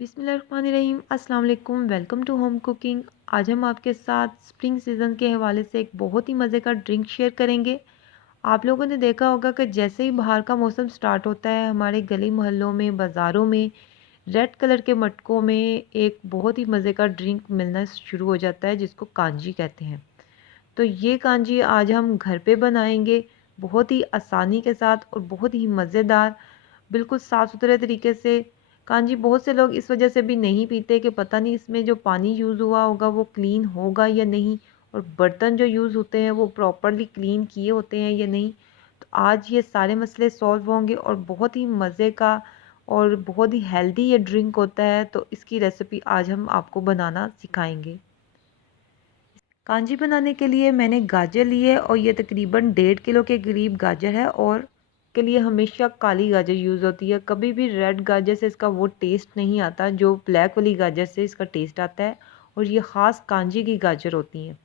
बिस्मिल्लाहिर्रहमानिर्रहीम। अस्सलाम वालेकुम। Welcome to home cooking. आज हम आपके साथ स्प्रिंग सीज़न के हवाले से एक बहुत ही मज़े का ड्रिंक शेयर करेंगे। आप लोगों ने देखा होगा कि जैसे ही बाहर का मौसम स्टार्ट होता है, हमारे गली मोहल्लों में, बाज़ारों में रेड कलर के मटकों में एक बहुत ही मज़े का ड्रिंक मिलना शुरू हो जाता है, जिसको कांजी कहते हैं। तो ये कांजी आज हम घर पे बनाएंगे, बहुत ही आसानी के साथ और बहुत ही मज़ेदार, बिल्कुल साफ़ सुथरे तरीके से। कांजी बहुत से लोग इस वजह से भी नहीं पीते कि पता नहीं इसमें जो पानी यूज़ हुआ होगा वो क्लीन होगा या नहीं, और बर्तन जो यूज़ होते हैं वो प्रॉपरली क्लीन किए होते हैं या नहीं। तो आज ये सारे मसले सॉल्व होंगे और बहुत ही मज़े का और बहुत ही हेल्दी ये ड्रिंक होता है। तो इसकी रेसिपी आज हम आपको बनाना सिखाएंगे। कांजी बनाने के लिए मैंने गाजर ली है और ये तकरीबन 1.5 किलो के करीब गाजर है। और के लिए हमेशा काली गाजर यूज़ होती है, कभी भी रेड गाजर से इसका वो टेस्ट नहीं आता जो ब्लैक वाली गाजर से इसका टेस्ट आता है। और ये ख़ास कांजी की गाजर होती हैं।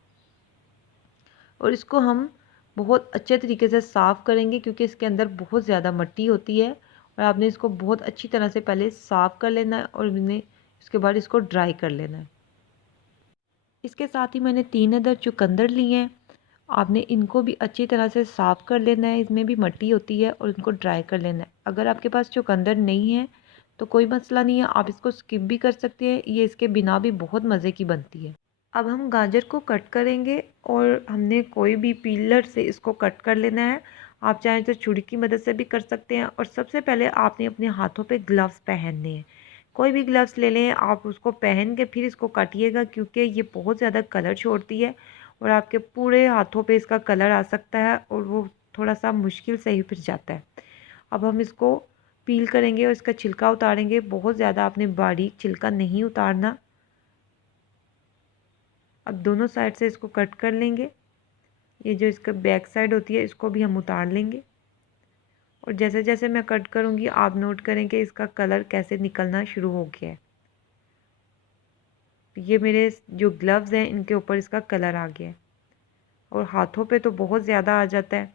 और इसको हम बहुत अच्छे तरीके से साफ़ करेंगे क्योंकि इसके अंदर बहुत ज़्यादा मिट्टी होती है। और आपने इसको बहुत अच्छी तरह से पहले साफ़ कर लेना है और उसके बाद इसको ड्राई कर लेना है। इसके साथ ही मैंने 3 अदर चुकंदर लिए हैं। आपने इनको भी अच्छी तरह से साफ़ कर लेना है, इसमें भी मिट्टी होती है, और इनको ड्राई कर लेना है। अगर आपके पास चुकंदर नहीं है तो कोई मसला नहीं है, आप इसको स्किप भी कर सकते हैं, ये इसके बिना भी बहुत मज़े की बनती है। अब हम गाजर को कट करेंगे और हमने कोई भी पीलर से इसको कट कर लेना है। आप चाहें तो छुरी की मदद से भी कर सकते हैं। और सबसे पहले आपने अपने हाथों पे ग्लव्स पहनने हैं। कोई भी ग्लव्स ले लें, आप उसको पहन के फिर इसको काटिएगा क्योंकि ये बहुत ज़्यादा कलर छोड़ती है और आपके पूरे हाथों पे इसका कलर आ सकता है और वो थोड़ा सा मुश्किल से ही फिर जाता है। अब हम इसको पील करेंगे और इसका छिलका उतारेंगे। बहुत ज़्यादा आपने बारीक छिलका नहीं उतारना। अब दोनों साइड से इसको कट कर लेंगे। ये जो इसका बैक साइड होती है इसको भी हम उतार लेंगे। और जैसे जैसे मैं कट करूँगी आप नोट करें कि इसका कलर कैसे निकलना शुरू हो गया है। ये मेरे जो ग्लव्स हैं इनके ऊपर इसका कलर आ गया है और हाथों पे तो बहुत ज़्यादा आ जाता है।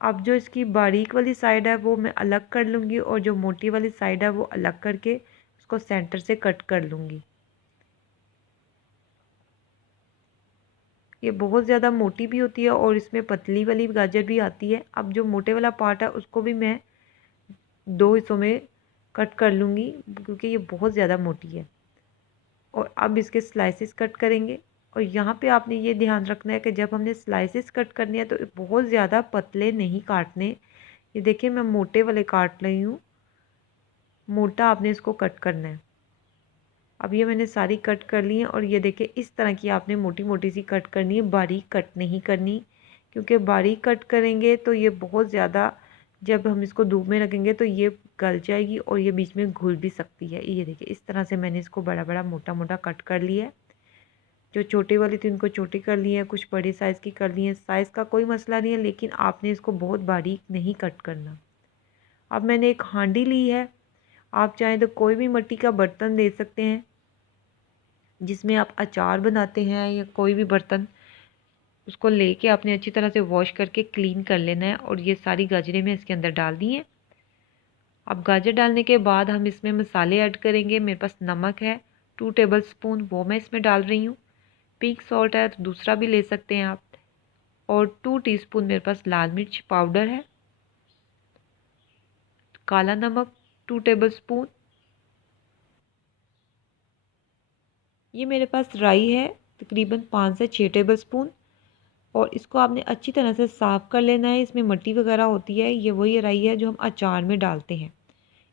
अब जो इसकी बारीक वाली साइड है वो मैं अलग कर लूँगी और जो मोटी वाली साइड है वो अलग करके उसको सेंटर से कट कर लूँगी। ये बहुत ज़्यादा मोटी भी होती है और इसमें पतली वाली गाजर भी आती है। अब जो मोटे वाला पार्ट है उसको भी मैं 2 हिस्सों में कट कर लूँगी क्योंकि ये बहुत ज़्यादा मोटी है। और अब इसके स्लाइसेस कट करेंगे। और यहाँ पे आपने ये ध्यान रखना है कि जब हमने स्लाइसेस कट करने हैं तो बहुत ज़्यादा पतले नहीं काटने। ये देखिए मैं मोटे वाले काट रही हूँ, मोटा आपने इसको कट करना है। अब ये मैंने सारी कट कर ली हैं और ये देखिए इस तरह की आपने मोटी मोटी सी कट करनी है, बारीक कट नहीं करनी। क्योंकि बारीक कट करेंगे तो ये बहुत ज़्यादा, जब हम इसको धूप में रखेंगे तो ये गल जाएगी और ये बीच में घुल भी सकती है। ये देखिए इस तरह से मैंने इसको बड़ा बड़ा मोटा मोटा कट कर लिया है। जो छोटे वाली थी उनको छोटी कर ली है, कुछ बड़े साइज़ की कर ली है। साइज़ का कोई मसला नहीं है लेकिन आपने इसको बहुत बारीक नहीं कट करना। अब मैंने एक हांडी ली है, आप चाहें तो कोई भी मिट्टी का बर्तन ले सकते हैं जिसमें आप अचार बनाते हैं या कोई भी बर्तन, उसको लेके आपने अच्छी तरह से वॉश करके क्लीन कर लेना है। और ये सारी गाजरें मैं इसके अंदर डाल दी हैं। अब गाजर डालने के बाद हम इसमें मसाले ऐड करेंगे। मेरे पास नमक है 2 टेबल स्पून, वो मैं इसमें डाल रही हूँ। पिंक सॉल्ट है तो दूसरा भी ले सकते हैं आप। और 2 टीस्पून मेरे पास लाल मिर्च पाउडर है। काला नमक 2 टेबल स्पून। ये मेरे पास राई है तकरीबन 5 से 6 टेबल स्पून। और इसको आपने अच्छी तरह से साफ़ कर लेना है। इसमें मिट्टी वगैरह होती है। ये वही राई है जो हम अचार में डालते हैं।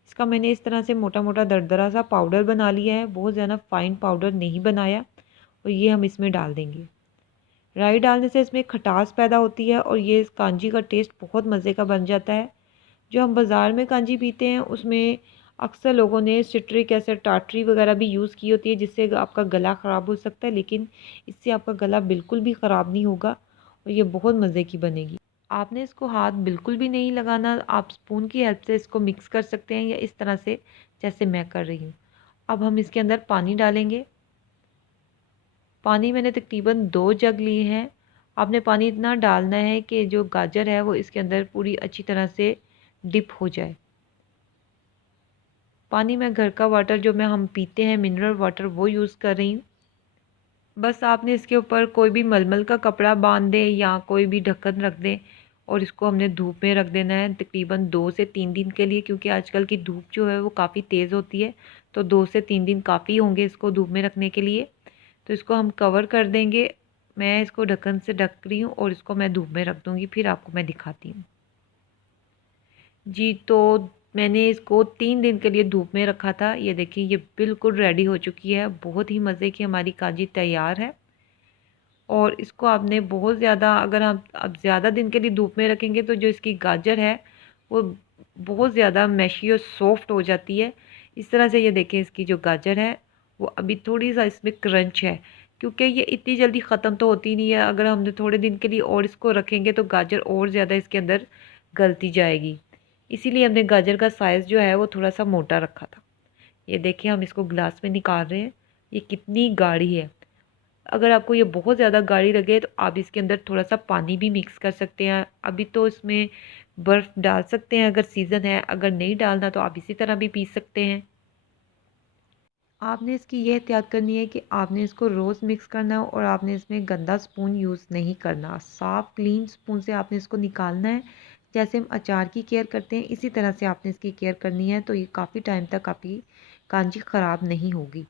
इसका मैंने इस तरह से मोटा मोटा दरदरा सा पाउडर बना लिया है, बहुत ज़्यादा फ़ाइन पाउडर नहीं बनाया। और ये हम इसमें डाल देंगे। राई डालने से इसमें खटास पैदा होती है और ये इस कांजी का टेस्ट बहुत मज़े का बन जाता है। जो हम बाज़ार में कांजी पीते हैं उसमें अक्सर लोगों ने सिट्रिक एसिड टाटरी वगैरह भी यूज़ की होती है जिससे आपका गला ख़राब हो सकता है, लेकिन इससे आपका गला बिल्कुल भी ख़राब नहीं होगा और ये बहुत मज़े की बनेगी। आपने इसको हाथ बिल्कुल भी नहीं लगाना, आप स्पून की हेल्प से इसको मिक्स कर सकते हैं या इस तरह से जैसे मैं कर रही हूँ। अब हम इसके अंदर पानी डालेंगे। पानी मैंने तकरीबन 2 जग लिए हैं। आपने पानी इतना डालना है कि जो गाजर है वो इसके अंदर पूरी अच्छी तरह से डिप हो जाए। पानी मैं घर का वाटर जो मैं हम पीते हैं मिनरल वाटर वो यूज़ कर रही हूँ। बस आपने इसके ऊपर कोई भी मलमल का कपड़ा बांध दें या कोई भी ढक्कन रख दें और इसको हमने धूप में रख देना है तकरीबन 2 से 3 दिन के लिए, क्योंकि आजकल की धूप जो है वो काफ़ी तेज़ होती है। तो 2 से 3 दिन काफ़ी होंगे इसको धूप में रखने के लिए। तो इसको हम कवर कर देंगे। मैं इसको ढक्कन से ढक रही हूँ और इसको मैं धूप में रख दूँगी, फिर आपको मैं दिखाती हूँ। जी, तो मैंने इसको 3 दिन के लिए धूप में रखा था। ये देखिए ये बिल्कुल रेडी हो चुकी है। बहुत ही मज़े की हमारी कांजी तैयार है। और इसको आपने बहुत ज़्यादा, अगर आप अब ज़्यादा दिन के लिए धूप में रखेंगे तो जो इसकी गाजर है वो बहुत ज़्यादा मैशी और सॉफ्ट हो जाती है। इस तरह से ये देखें इसकी जो गाजर है वो अभी थोड़ी सा इसमें क्रंच है, क्योंकि ये इतनी जल्दी ख़त्म तो होती नहीं है। अगर हमने थोड़े दिन के लिए और इसको रखेंगे तो गाजर और ज़्यादा इसके अंदर गलती जाएगी। इसीलिए हमने गाजर का साइज़ जो है वो थोड़ा सा मोटा रखा था। ये देखिए हम इसको ग्लास में निकाल रहे हैं। ये कितनी गाढ़ी है। अगर आपको ये बहुत ज़्यादा गाढ़ी लगे तो आप इसके अंदर थोड़ा-सा पानी भी मिक्स कर सकते हैं। अभी तो इसमें बर्फ़ डाल सकते हैं अगर सीज़न है, अगर नहीं डालना तो आप इसी तरह भी पी सकते हैं। आपने इसकी ये एहतियात करनी है कि आपने इसको रोज़ मिक्स करना है और आपने इसमें गंदा स्पून यूज़ नहीं करना। साफ़ क्लीन स्पून से आपने इसको निकालना है। जैसे हम अचार की केयर करते हैं इसी तरह से आपने इसकी केयर करनी है, तो ये काफ़ी टाइम तक आपकी कांजी ख़राब नहीं होगी।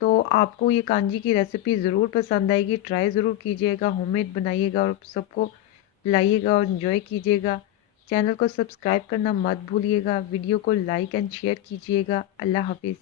तो आपको ये कांजी की रेसिपी ज़रूर पसंद आएगी, ट्राई ज़रूर कीजिएगा, होममेड बनाइएगा और सबको लाइएगा और इन्जॉय कीजिएगा। चैनल को सब्सक्राइब करना मत भूलिएगा, वीडियो को लाइक एंड शेयर कीजिएगा। अल्लाह हाफ़िज़।